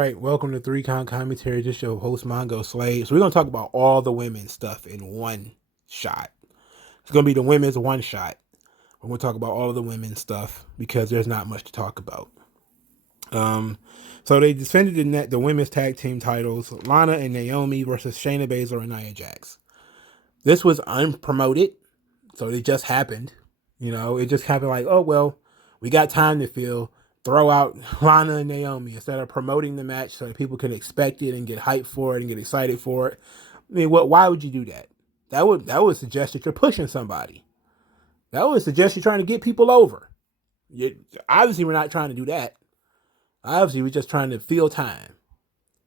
right, welcome to Three Count Commentary. Just your host Mongo Slade. So we're gonna talk about all the women's stuff in one shot. It's gonna be the women's one shot. We're gonna talk about all of the women's stuff because there's not much to talk about. Um, so they defended the women's tag team titles: Lana and Naomi versus Shayna Baszler and Nia Jax. This was unpromoted, so it just happened. It just happened like, oh well, we got time to fill. Throw out Lana and Naomi instead of promoting the match so that people can expect it and get hyped for it and get excited for it. I mean, why would you do that? That would suggest that you're pushing somebody. That would suggest you're trying to get people over. Obviously, we're not trying to do that. Obviously, we're just trying to fill time.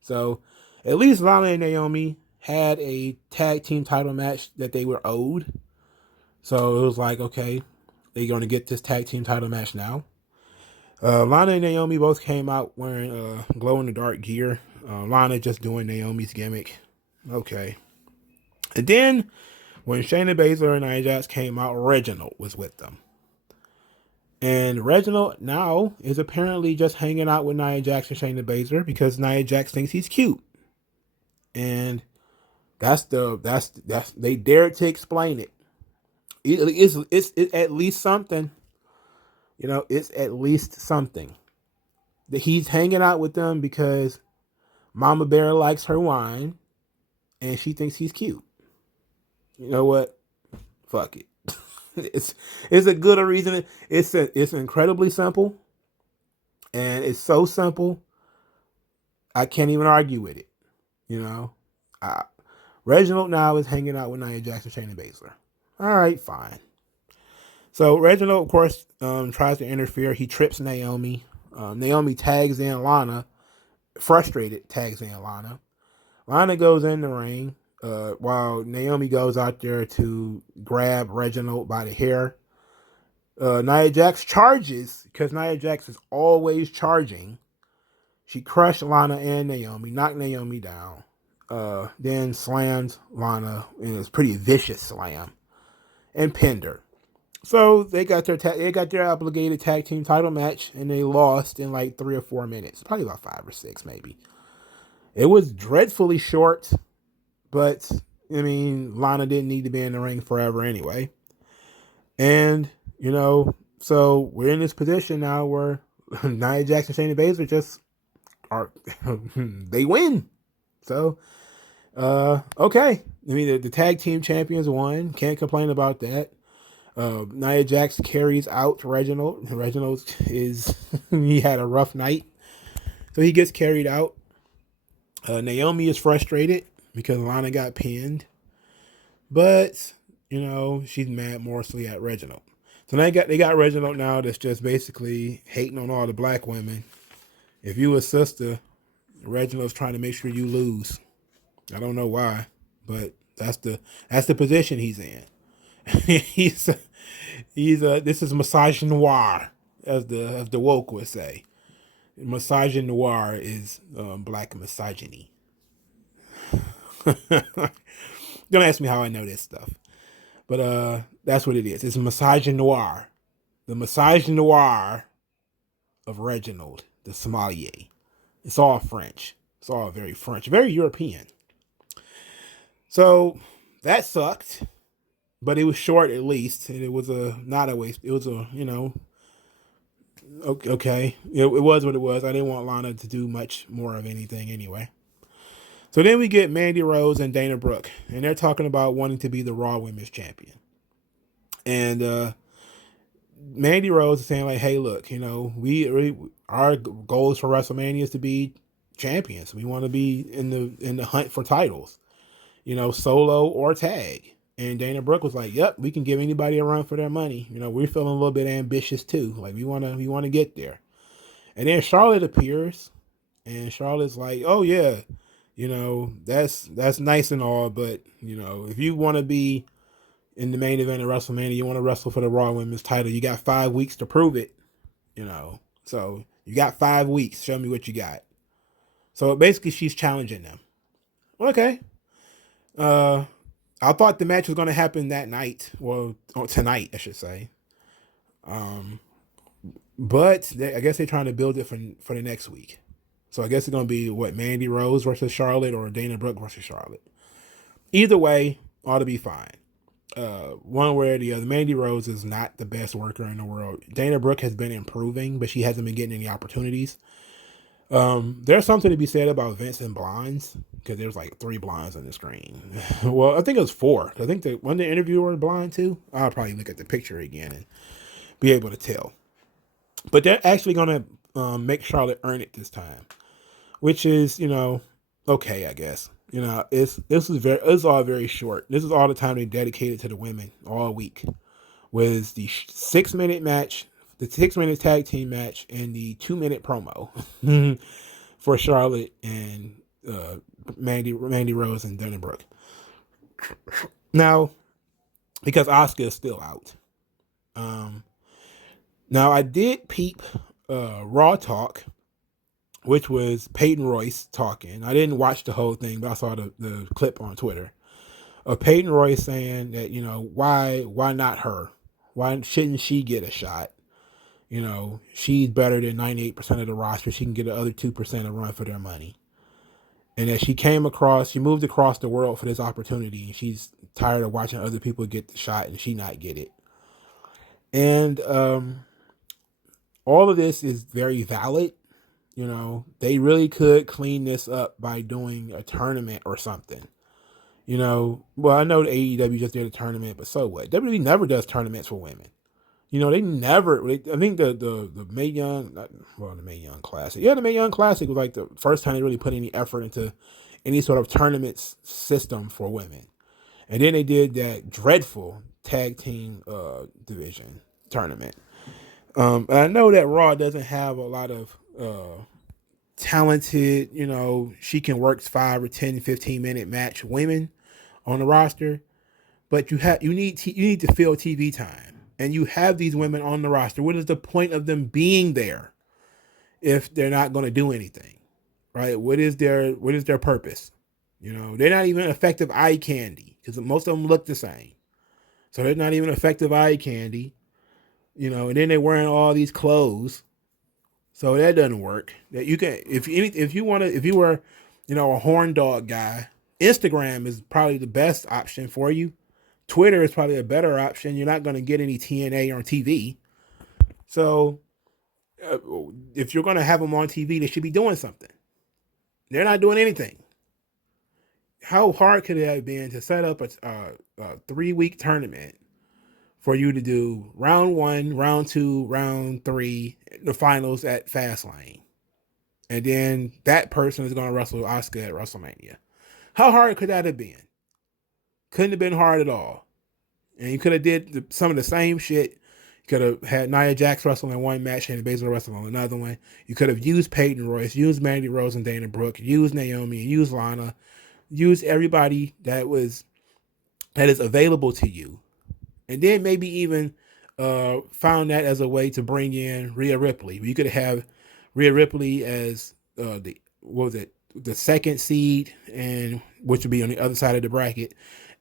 So, at least Lana and Naomi had a tag team title match that they were owed. So it was like, okay, they're going to get this tag team title match now. Lana and Naomi both came out wearing glow in the dark gear. Lana just doing Naomi's gimmick. Okay. And then when Shayna Baszler and Nia Jax came out, Reginald was with them. And Reginald now is apparently just hanging out with Nia Jax and Shayna Baszler because Nia Jax thinks he's cute. And that's they dared to explain it. It's at least something. It's at least something. That he's hanging out with them because Mama Bear likes her wine and she thinks he's cute. You know what? Fuck it. it's a good reason. It's incredibly simple. And it's so simple, I can't even argue with it. Reginald now is hanging out with Nia Jax and Shayna Baszler. All right, fine. So Reginald, of course, tries to interfere. He trips Naomi. Naomi tags in Lana. Frustrated, tags in Lana. Lana goes in the ring while Naomi goes out there to grab Reginald by the hair. Nia Jax charges because Nia Jax is always charging. She crushed Lana and Naomi, knocked Naomi down, then slams Lana in a pretty vicious slam and pinned her. So they got their obligated tag team title match, and they lost in like 3 or 4 minutes, probably about 5 or 6 maybe. It was dreadfully short, but I mean, Lana didn't need to be in the ring forever anyway. And so we're in this position now where Nia Jax and Shayna Baszler just are they win. So okay, I mean the tag team champions won. Can't complain about that. Nia Jax carries out Reginald. Reginald he had a rough night, so he gets carried out. Naomi is frustrated because Lana got pinned, but she's mad mostly at Reginald. So they got Reginald now that's just basically hating on all the black women. If you a sister, Reginald's trying to make sure you lose. I don't know why, but that's the position he's in. This is misogynoir, as the woke would say. Misogynoir is black misogyny. Don't ask me how I know this stuff, but that's what it is. It's misogynoir, the misogynoir of Reginald, the sommelier. It's all French. It's all very French, very European. So that sucked. But it was short at least, and it was not a waste. It was okay. It was what it was. I didn't want Lana to do much more of anything anyway. So then we get Mandy Rose and Dana Brooke, and they're talking about wanting to be the Raw Women's Champion. And Mandy Rose is saying like, "Hey, look, our goals for WrestleMania is to be champions. We want to be in the hunt for titles, solo or tag." And Dana Brooke was like, "Yep, we can give anybody a run for their money. We're feeling a little bit ambitious too. Like we want to get there." And then Charlotte appears, and Charlotte's like, "Oh yeah, that's nice and all, but if you want to be in the main event of WrestleMania, you want to wrestle for the Raw Women's title, you got 5 weeks to prove it. So you got 5 weeks. Show me what you got." So basically, she's challenging them. Okay. I thought the match was going to happen that night. Well, tonight, I should say. But I guess they're trying to build it for the next week. So I guess it's gonna be what, Mandy Rose versus Charlotte or Dana Brooke versus Charlotte. Either way, ought to be fine. One way or the other. Mandy Rose is not the best worker in the world. Dana Brooke has been improving, but she hasn't been getting any opportunities. There's something to be said about Vince and blondes, because there's like 3 blondes on the screen. Well, I think it was 4. I think when the interviewer was blind too. I'll probably look at the picture again and be able to tell. But they're actually gonna make Charlotte earn it this time, which is, okay, I guess. It's all very short. This is all the time they dedicated to the women all week. Was the 6-minute match, the 6-minute tag team match, and the 2-minute promo for Charlotte and Mandy Rose and Dana Brooke. Now, because Asuka is still out. Now I did peep Raw Talk, which was Peyton Royce talking. I didn't watch the whole thing, but I saw the clip on Twitter of Peyton Royce saying that, why not her? Why shouldn't she get a shot? She's better than 98% of the roster. She can get the other 2% a run for their money. And that she moved across the world for this opportunity, and she's tired of watching other people get the shot and she not get it. And all of this is very valid. They really could clean this up by doing a tournament or something. Well, I know the AEW just did a tournament, but so what? WWE never does tournaments for women. They never. I think the Mae Young, the Mae Young Classic. Yeah, the Mae Young Classic was like the first time they really put any effort into any sort of tournament system for women. And then they did that dreadful tag team division tournament. And I know that Raw doesn't have a lot of talented, she can work 5 or 10, 15-minute match women on the roster, but you need to fill TV time. And you have these women on the roster. What is the point of them being there if they're not going to do anything, right? What is their purpose? They're not even effective eye candy, because most of them look the same. So they're not even effective eye candy, and then they're wearing all these clothes. So that doesn't work. That you can, if you were, a horn dog guy, Instagram is probably the best option for you. Twitter is probably a better option. You're not going to get any TNA on TV. So if you're going to have them on TV, they should be doing something. They're not doing anything. How hard could it have been to set up a 3-week tournament for you to do round 1, round 2, round 3, the finals at Fastlane? And then that person is going to wrestle Asuka at WrestleMania. How hard could that have been? Couldn't have been hard at all. And you could have did some of the same shit. You could have had Nia Jax wrestle in one match and Baszler wrestle on another one. You could have used Peyton Royce, used Mandy Rose and Dana Brooke, used Naomi, used Lana, used everybody that is available to you. And then maybe even found that as a way to bring in Rhea Ripley. You could have Rhea Ripley as the 2nd seed, and which would be on the other side of the bracket,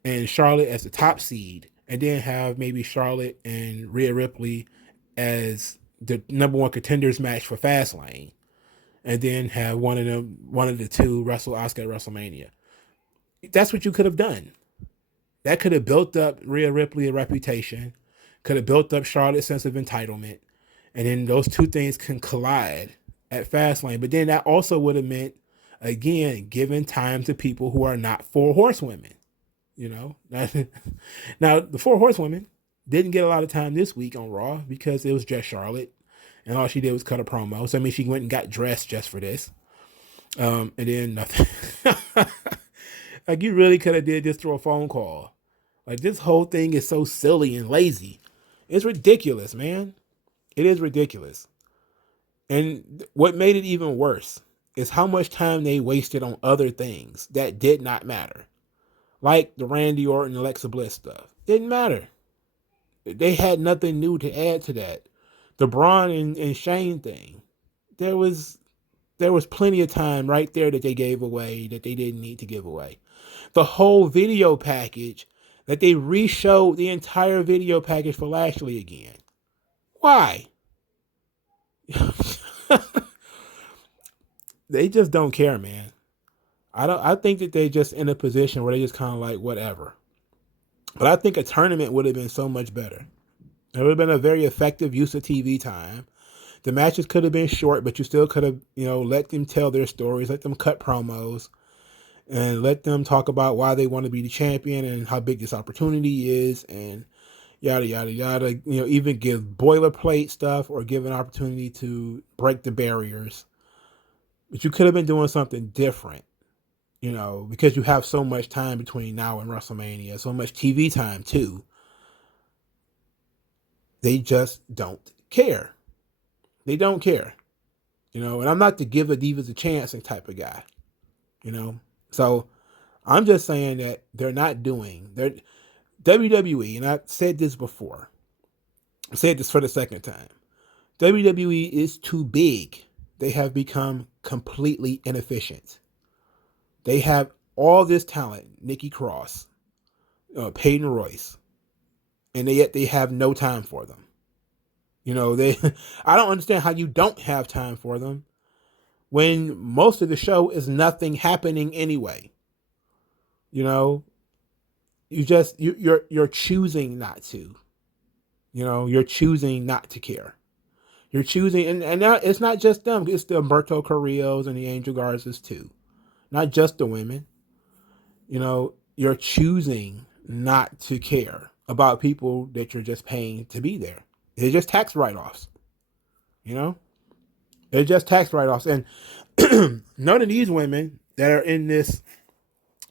and Charlotte as the top seed, and then have maybe Charlotte and Rhea Ripley as the number 1 contenders match for Fastlane, and then have one of the two wrestle Asuka at WrestleMania. That's what you could have done. That could have built up Rhea Ripley a reputation, could have built up Charlotte's sense of entitlement, and then those two things can collide at Fastlane. But then that also would have meant, again, giving time to people who are not 4 horsewomen. Now the 4 horsewomen didn't get a lot of time this week on Raw because it was just Charlotte, and all she did was cut a promo. So she went and got dressed just for this, and then nothing. Like, you really could have did this through a phone call. Like, this whole thing is so silly and lazy. It's ridiculous, man. It is ridiculous. And what made it even worse is how much time they wasted on other things that did not matter. Like the Randy Orton, Alexa Bliss stuff. Didn't matter. They had nothing new to add to that. The Braun and Shane thing. There was plenty of time right there that they gave away that they didn't need to give away. The whole video package that they re-showed the entire video package for Lashley again. Why? They just don't care, man. I think that they just in a position where they just kind of like whatever. But I think a tournament would have been so much better. It would have been a very effective use of TV time. The matches could have been short, but you still could have, let them tell their stories, let them cut promos, and let them talk about why they want to be the champion and how big this opportunity is, and yada yada yada. Even give boilerplate stuff or give an opportunity to break the barriers. But you could have been doing something different, because you have so much time between now and WrestleMania, so much TV time too. They just don't care. They don't care. And I'm not the give the divas a chance type of guy. So I'm just saying that they're WWE, and I said this before. I said this for the second time. WWE is too big. They have become completely inefficient. They have all this talent, Nikki Cross, Peyton Royce, and yet they have no time for them. I don't understand how you don't have time for them when most of the show is nothing happening anyway. You're choosing not to. You're choosing not to care. You're choosing, and now it's not just them. It's the Humberto Carrillos and the Angel Garzas too. Not just the women. You're choosing not to care about people that you're just paying to be there. They're just tax write-offs. They're just tax write-offs. And none of these women that are in this,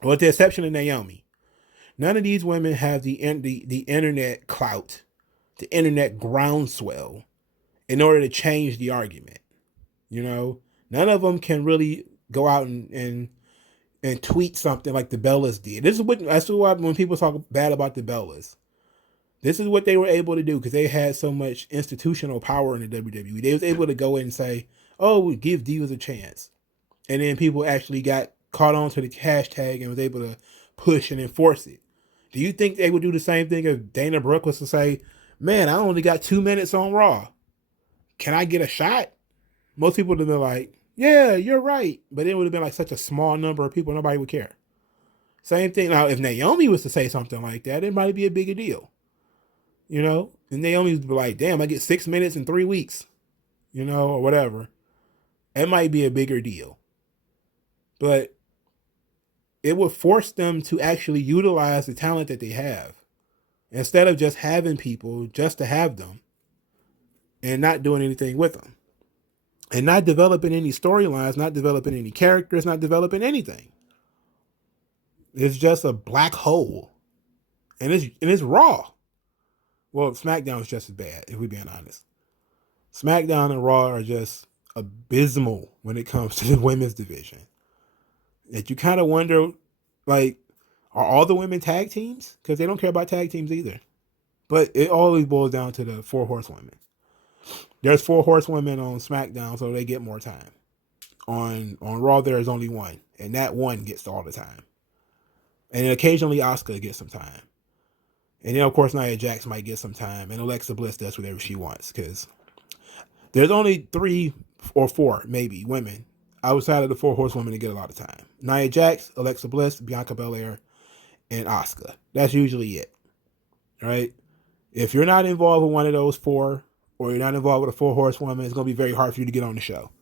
with the exception of Naomi, none of these women have the internet clout, the internet groundswell in order to change the argument. None of them can really go out and tweet something like the Bellas did. That's why when people talk bad about the Bellas, this is what they were able to do because they had so much institutional power in the WWE. They was able to go in and say, "Oh, we give divas a chance," and then people actually got caught on to the hashtag and was able to push and enforce it. Do you think they would do the same thing if Dana Brooke was to say, "Man, I only got 2 minutes on Raw. Can I get a shot?" Most people would have been like, "Yeah, you're right," but it would have been like such a small number of people, nobody would care. Same thing now. If Naomi was to say something like that, it might be a bigger deal. And Naomi would be like, "Damn, I get 6 minutes in 3 weeks," or whatever. It might be a bigger deal. But it would force them to actually utilize the talent that they have instead of just having people just to have them and not doing anything with them and not developing any storylines, not developing any characters, not developing anything. It's just a black hole, and it's Raw. Well, SmackDown is just as bad, if we're being honest. SmackDown and Raw are just abysmal when it comes to the women's division. That you kind of wonder, like, are all the women tag teams? Because they don't care about tag teams either. But it always boils down to the 4 horsewomen. There's 4 horsewomen on SmackDown, so they get more time. On Raw, there is only one, and that one gets all the time. And then occasionally Asuka gets some time. And then, of course, Nia Jax might get some time. And Alexa Bliss does whatever she wants. Because there's only 3 or 4, maybe, women outside of the 4 horsewomen to get a lot of time. Nia Jax, Alexa Bliss, Bianca Belair, and Asuka. That's usually it. Right? If you're not involved with one of those 4, or you're not involved with a 4 horsewoman, it's going to be very hard for you to get on the show.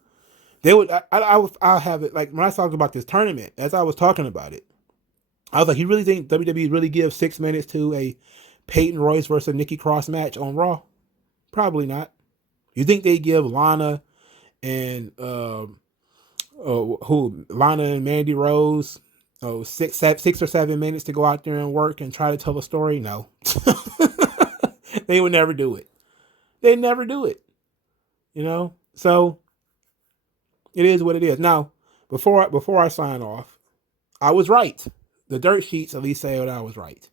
I'll have it, like, when I talked about this tournament, as I was talking about it, I was like, you really think WWE really gives 6 minutes to a Peyton Royce versus Nikki Cross match on Raw? Probably not. You think they give Lana and Lana and Mandy Rose 6 or 7 minutes to go out there and work and try to tell a story? No. They would never do it. They never do it. So it is what it is. Now, before I sign off, I was right. The dirt sheets at least say that I was right.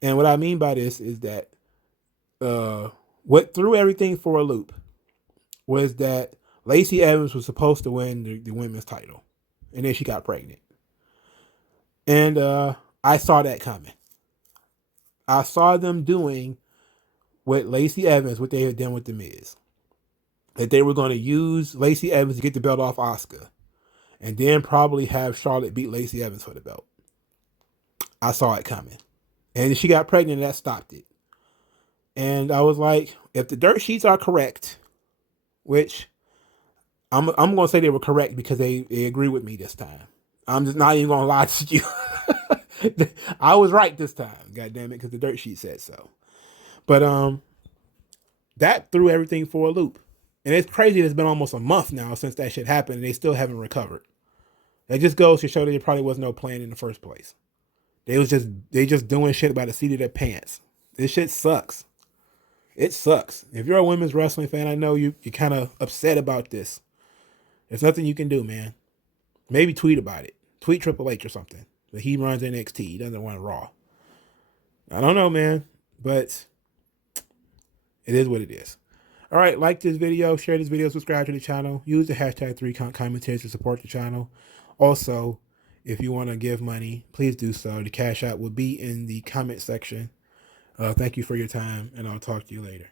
And what I mean by this is that what threw everything for a loop was that Lacey Evans was supposed to win the women's title. And then she got pregnant. And I saw that coming. I saw them doing with Lacey Evans what they had done with The Miz. That they were going to use Lacey Evans to get the belt off Asuka. and then probably have Charlotte beat Lacey Evans for the belt. I saw it coming. And she got pregnant, and that stopped it. And I was like, if the dirt sheets are correct, which I'm going to say they were correct because they agree with me this time. I'm just not even going to lie to you. I was right this time, God damn it, because the dirt sheet said so. But that threw everything for a loop. And it's crazy that it's been almost a month now since that shit happened and they still haven't recovered. That just goes to show that there probably was no plan in the first place. They just doing shit by the seat of their pants. This shit sucks. It sucks. If you're a women's wrestling fan, I know you're kind of upset about this. There's nothing you can do, man. Maybe tweet about it. Tweet Triple H or something. But he runs NXT. He doesn't run Raw. I don't know, man. But it is what it is. All right, like this video, share this video, subscribe to the channel. Use the hashtag 3commentaries to support the channel. Also, if you want to give money, please do so. The Cash App will be in the comment section. Thank you for your time, and I'll talk to you later.